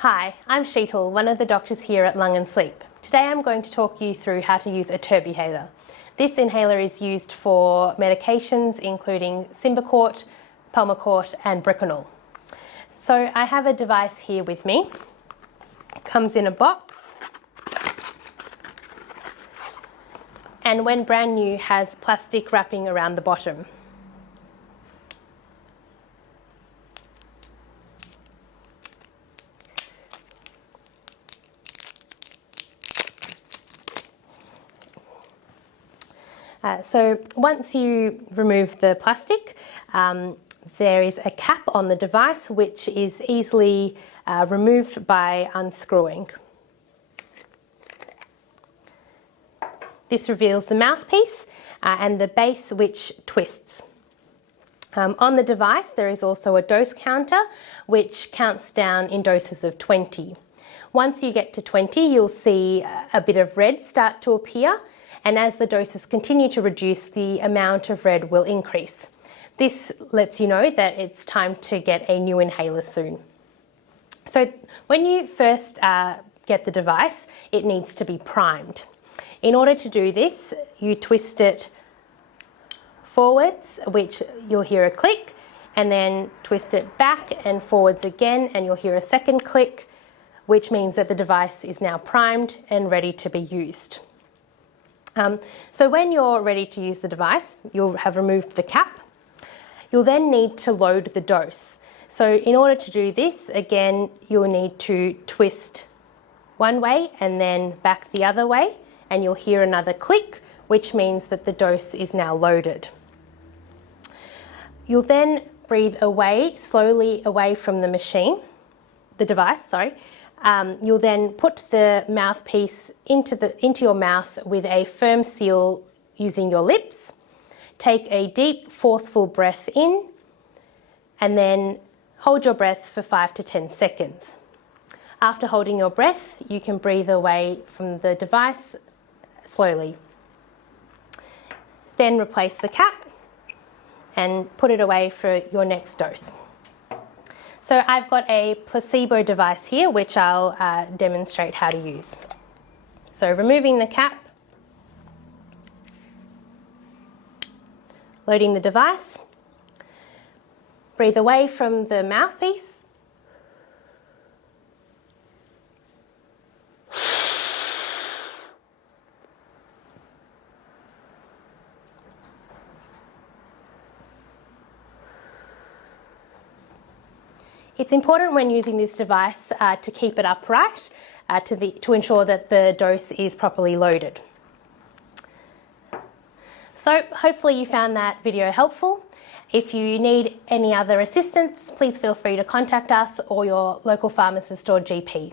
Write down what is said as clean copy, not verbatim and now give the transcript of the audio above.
Hi, I'm Sheetal, one of the doctors here at Lung and Sleep. Today I'm going to talk you through how to use a Turbuhaler. This inhaler is used for medications including Symbicort, Pulmicort and Briconol. So I have a device here with me. It comes in a box and when brand new has plastic wrapping around the bottom. So once you remove the plastic, there is a cap on the device which is easily removed by unscrewing. This reveals the mouthpiece and the base which twists. On the device there is also a dose counter which counts down in doses of 20. Once you get to 20 you'll see a bit of red start to appear, and as the doses continue to reduce, the amount of red will increase. This lets you know that it's time to get a new inhaler soon. So when you first get the device, it needs to be primed. In order to do this, you twist it forwards, which you'll hear a click, and then twist it back and forwards again, and you'll hear a second click, which means that the device is now primed and ready to be used. So when you're ready to use the device, you'll have removed the cap. You'll then need to load the dose. So in order to do this, again, you'll need to twist one way and then back the other way, and you'll hear another click, which means that the dose is now loaded. You'll then breathe slowly away from the device. You'll then put the mouthpiece into your mouth with a firm seal using your lips. Take a deep, forceful breath in and then hold your breath for 5 to 10 seconds. After holding your breath, you can breathe away from the device slowly. Then replace the cap and put it away for your next dose. So I've got a placebo device here which I'll demonstrate how to use. So removing the cap, loading the device, breathe away from the mouthpiece, It's important when using this device to keep it upright to ensure that the dose is properly loaded. So hopefully you found that video helpful. If you need any other assistance, please feel free to contact us or your local pharmacist or GP.